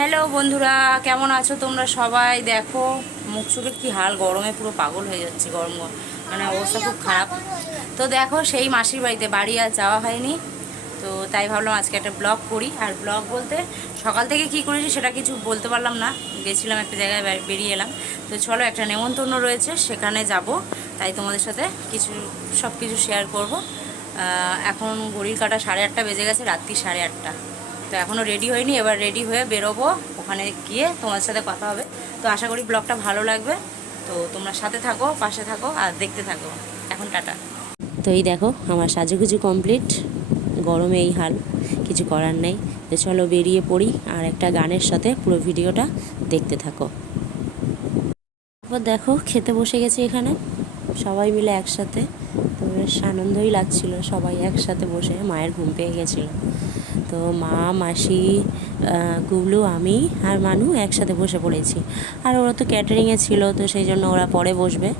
Hello বন্ধুরা, কেমন আছো তোমরা সবাই? দেখো মুখ চোখের কী হাল, গরমে পুরো পাগল হয়ে যাচ্ছে। মানে অবস্থা খুব খারাপ। তো দেখো সেই মাসির বাড়িতে বাড়ি আর যাওয়া হয়নি, তো তাই ভাবলাম আজকে একটা ব্লগ করি। আর ব্লগ বলতে সকাল থেকে কি করেছি সেটা কিছু বলতে পারলাম না, গেছিলাম একটা জায়গায়, বেরিয়ে এলাম। তো চলো, একটা নেমন্তন্ন রয়েছে, সেখানে যাব, তাই তোমাদের সাথে সব কিছু শেয়ার করব। এখন ঘড়ির কাঁটা 8:30 বেজে গেছে, রাত্রি 8:30। তো এখনও রেডি হয়নি, এবার রেডি হয়ে বেরোবো, ওখানে গিয়ে তোমার সাথে কথা হবে। তো আশা করি ব্লগটা ভালো লাগবে। তো তোমরা সাথে থাকো, পাশে থাকো আর দেখতে থাকো। এখন টাটা। তো এই দেখো আমার সাজুগুজু কমপ্লিট, গরমে এই হাল, কিছু করার নেই। তো চলো বেরিয়ে পড়ি, আর একটা গানের সাথে পুরো ভিডিওটা দেখতে থাকো। তারপর দেখো খেতে বসে গেছি এখানে সবাই মিলে একসাথে। তো বেশ আনন্দই লাগছিল, সবাই একসাথে বসে। মায়ের ঘুম পেয়ে গেছিলো, তো মা, মাসি, গুবলু, আমি আর মানু একসাথে বসে পড়েছি। আর ওরা তো ক্যাটারিংয়ে ছিল, তো সেই জন্য ওরা পরে বসবে।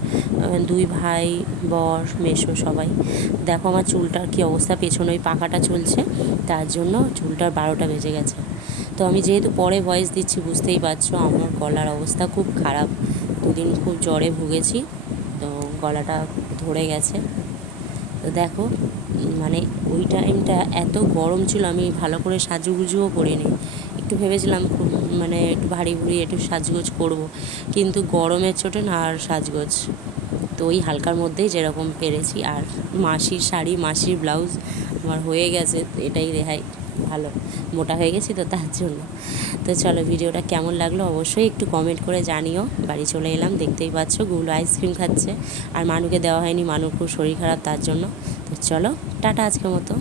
দুই ভাই, বর, মেসো সবাই। দেখো আমার চুলটার কী অবস্থা, পেছনে ওই পাখাটা চলছে, তার জন্য চুলটার 12টা বেজে গেছে। তো আমি যেহেতু পরে ভয়েস দিচ্ছি, বুঝতেই পারছো আমার গলার অবস্থা খুব খারাপ। দুদিন খুব জ্বরে ভুগেছি, তো গলাটা ধরে গেছে। তো দেখো মানে ওই টাইমটা এত গরম ছিল, আমি ভালো করে সাজুগুজুও করিনি। একটু ভেবেছিলাম খুব মানে একটু ভারী ভুড়ি একটু সাজগোজ করব, কিন্তু গরমের চোটে না আর সাজগোজ। তো ওই হালকার মধ্যেই যেরকম পেরেছি। আর মাসির শাড়ি, মাসির ব্লাউজ আমার হয়ে গেছে, এটাই রেহাই, ভালো মোটা হয়ে গেছি তো তার জন্য। তো চলো ভিডিওটা কেমন লাগলো অবশ্যই একটু কমেন্ট করে জানিও। বাড়ি চলে এলাম, দেখতেই পাচ্ছ গুলো আইসক্রিম খাচ্ছে। আর মানুকে দেওয়া হয়নি, মানুর খুব শরীর খারাপ তার জন্য। তো চলো টাটা আজকের মতো।